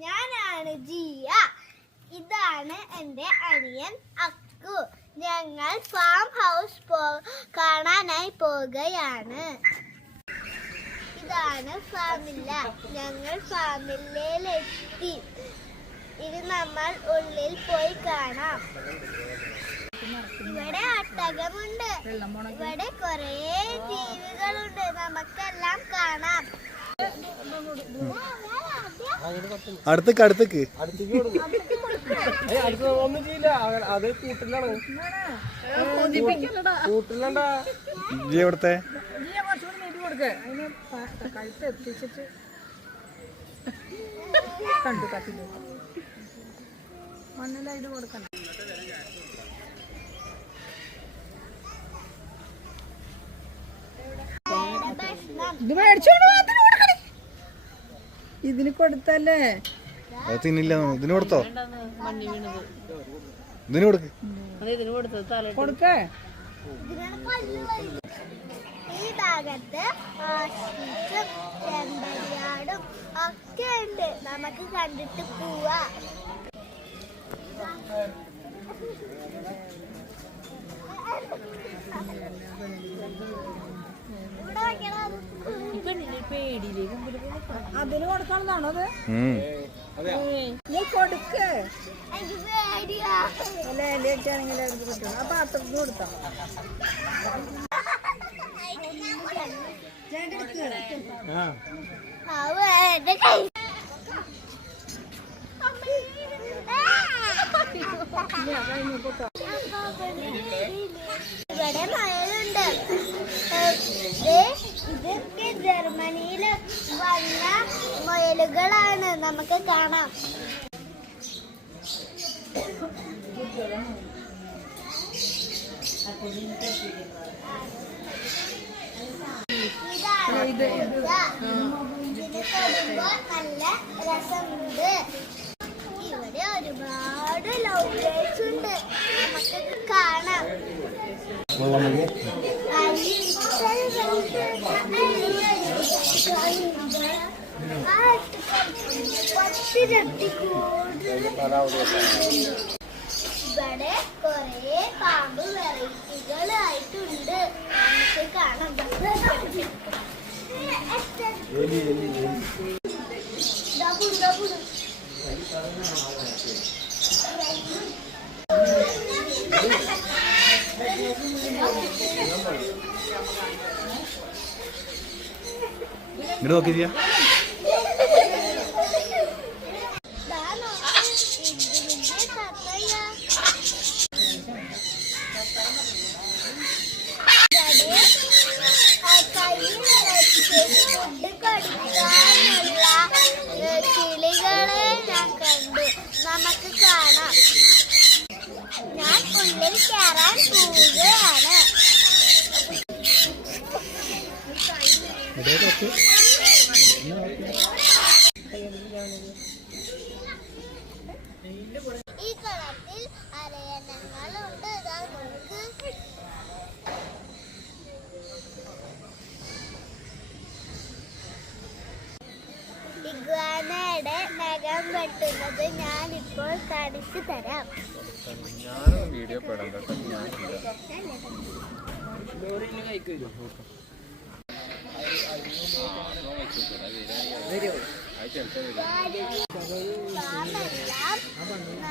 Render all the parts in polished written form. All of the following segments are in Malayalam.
ഞാനാണ് ജിയ. ഇതാണ് എൻ്റെ അനിയൻ അക്കു. ഞങ്ങൾ ഫാം ഹൗസ് കാണാനായി പോവുകയാണ്. ഇതാണ് ഫാമില്ല. ഞങ്ങൾ ഫാമില്ലയിലെത്തി. ഇത് നമ്മൾ ഉള്ളിൽ പോയി കാണാം. ഇവിടെ ഒട്ടകമുണ്ട്. ഇവിടെ കുറേ ജീവികളുണ്ട്. നമുക്കെല്ലാം കാണാം. അടുത്തേക്ക് അടുത്തേക്ക് ഒന്നും ചെയ്യില്ല. അത് കൂട്ടിലാണ്. കൂട്ടിലണ്ടാ എവിടത്തെ കഴുത്ത് എത്തിച്ചിട്ട് കണ്ടു കത്തില്ല മണ്ണിലായിട്ട് കൊടുക്കണം. ഇത് മേടിച്ചോണ്ട് ഇതിന് കൊടുത്തല്ലേ അത് തിന്നില്ല. ഇതിന് കൊടുത്തോ? ഇതിന് കൊടുക്ക്. കൊടുക്കേ. ഈ ഭാഗത്ത് ആസ്പിച്ചും ചെമ്പരിയാടും ഒക്കെ ഉണ്ട്. നമുക്ക് കണ്ടിട്ട് പോവാ. അതിന് കൊടുക്കണമെന്നാണോ അത്? നീ കൊടുക്ക്. അല്ല എലിയൊക്കെയാണെങ്കിൽ അവർക്ക് പറ്റും. ആ പാത്രത്തിന് കൊടുത്താ ഇവിടെ മഴയുണ്ട്. ഇതൊക്കെ ജർമ്മനിയിൽ വന്ന മുയലുകളാണ്. നമുക്ക് കാണാം. ഇതിന് തൊടുമ്പോൾ നല്ല രസമുണ്ട്. ഇവിടെ ഒരുപാട് ലവ് ബേർഡ്സ് ഉണ്ട്. നമുക്ക് കാണാം. ഇവിടെ കുറെ പാമ്പ് വെറൈറ്റികളായിട്ടുണ്ട്. നമുക്ക് കാണാം. ഇങ്ങോട്ട് നോക്കി ചെയ്യാ. കിളികളെ ഞാൻ കണ്ടു. നമുക്ക് കാണാം. ഞാൻ ഉള്ളിൽ കയറാൻ പോവുകയാണ്. ഈ കളത്തിൽ അരയന്നങ്ങളുണ്ട്. ഇഗ്വാനയുടെ നഖം വെട്ടുന്നത് ഞാനിപ്പോൾ കാണിച്ചു തരാം. വീഡിയോ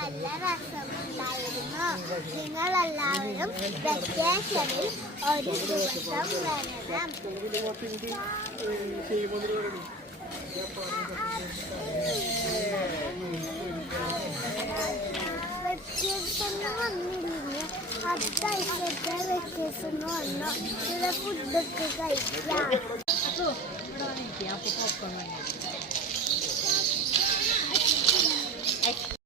നല്ല രസമുണ്ടായിരുന്നു. നിങ്ങളെല്ലാവരും വെക്കേഷനിൽ ഒരു ദിവസം വരണം. വെക്കേഷൻ വന്നില്ല. അടുത്താഴ്ചത്തെ വെക്കേഷൻ വന്നു. ചില ഫുഡൊക്കെ കഴിക്കാം.